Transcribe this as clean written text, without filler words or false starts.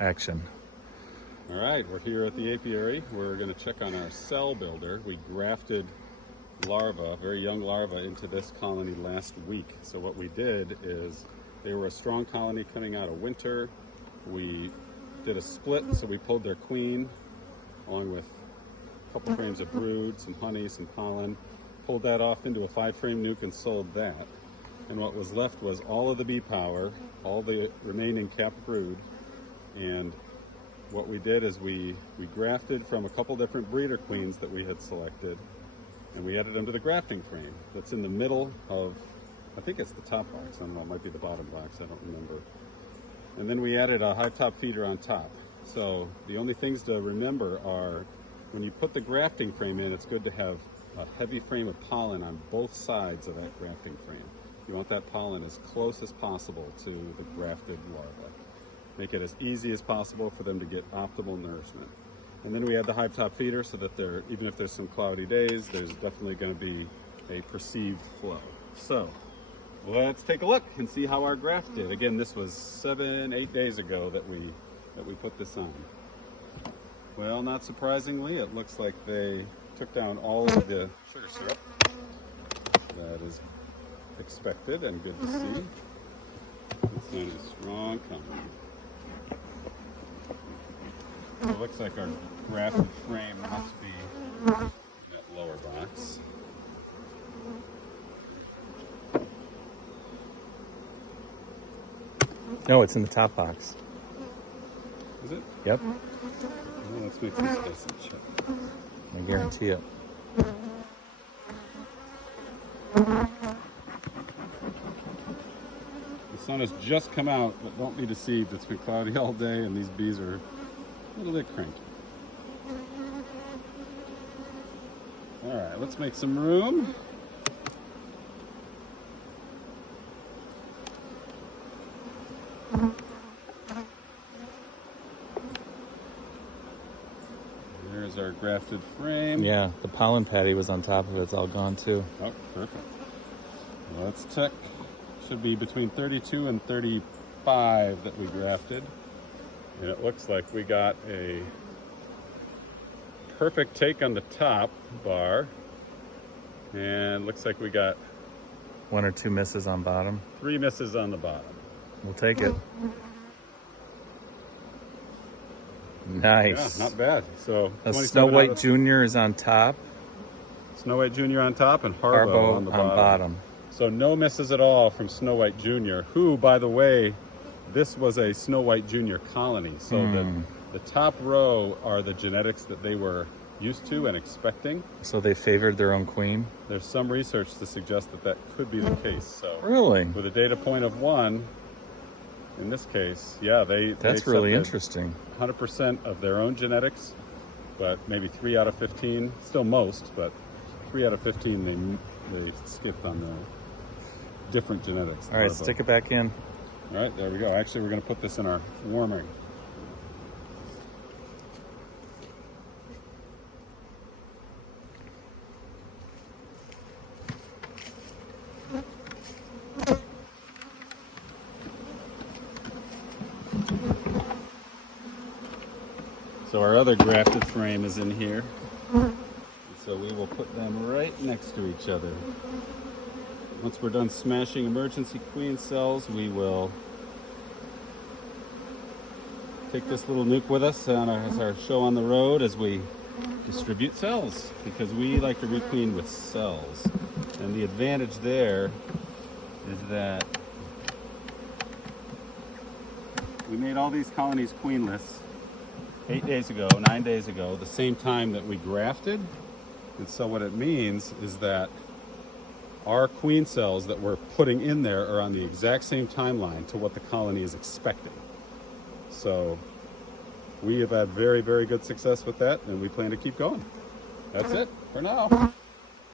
action. All right, we're here at the apiary. We're going to check on our cell builder. We grafted larvae, very young larvae, into this colony last week. So what we did is, they were a strong colony coming out of winter. We did a split, so we pulled their queen along with a couple frames of brood, some honey, some pollen, pulled that off into a 5-frame nuke and sold that. And what was left was all of the bee power, all the remaining capped brood. And what we did is we grafted from a couple different breeder queens that we had selected, and we added them to the grafting frame that's in the middle of, I think it's the top box, I don't know, it might be the bottom box, I don't remember. And then we added a hive top feeder on top. So the only things to remember are, when you put the grafting frame in, it's good to have a heavy frame of pollen on both sides of that grafting frame. You want that pollen as close as possible to the grafted larvae. Make it as easy as possible for them to get optimal nourishment. And then we add the hive top feeder so that even if there's some cloudy days, there's definitely going to be a perceived flow. So let's take a look and see how our graft did. Again, this was 7-8 days ago that we put this on. Well, not surprisingly, it looks like they took down all of the sugar syrup. That is expected and good to see. It's in a strong company. So it looks like our grafted frame must be in that lower box. No, it's in the top box. Is it? Yep. Well, let's make this test and check. I guarantee it. The sun has just come out, but don't be deceived. It's been cloudy all day and these bees are a little bit cranky. All right, let's make some room. There's our grafted frame. Yeah, the pollen patty was on top of it. It's all gone too. Oh, perfect. Let's check. Should be between 32 and 35 that we grafted. And it looks like we got a perfect take on the top bar. And looks like we got 1 or 2 misses on bottom. 3 misses on the bottom. We'll take it. Nice. Yeah, not bad. So A Snow White Junior is on top. Snow White Junior on top and Harbo Harbo on the on bottom. So no misses at all from Snow White Junior, who, by the way, this was a Snow White Junior colony. So the top row are the genetics that they were used to and expecting. So they favored their own queen? There's some research to suggest that that could be the case. So really? With a data point of 1, in this case, yeah, That's really interesting. 100% of their own genetics, but maybe 3 out of 15, still most, but 3 out of 15 they skipped on the different genetics. All right, stick it back in. All right, there we go. Actually, we're going to put this in our warming. So our other grafted frame is in here. So we will put them right next to each other. Once we're done smashing emergency queen cells, we will take this little nuke with us as our show on the road as we distribute cells, because we like to requeen with cells. And the advantage there is that we made all these colonies queenless 8 days ago, 9 days ago, the same time that we grafted. And so what it means is that our queen cells that we're putting in there are on the exact same timeline to what the colony is expecting. So we have had very, very good success with that, and we plan to keep going. That's it for now.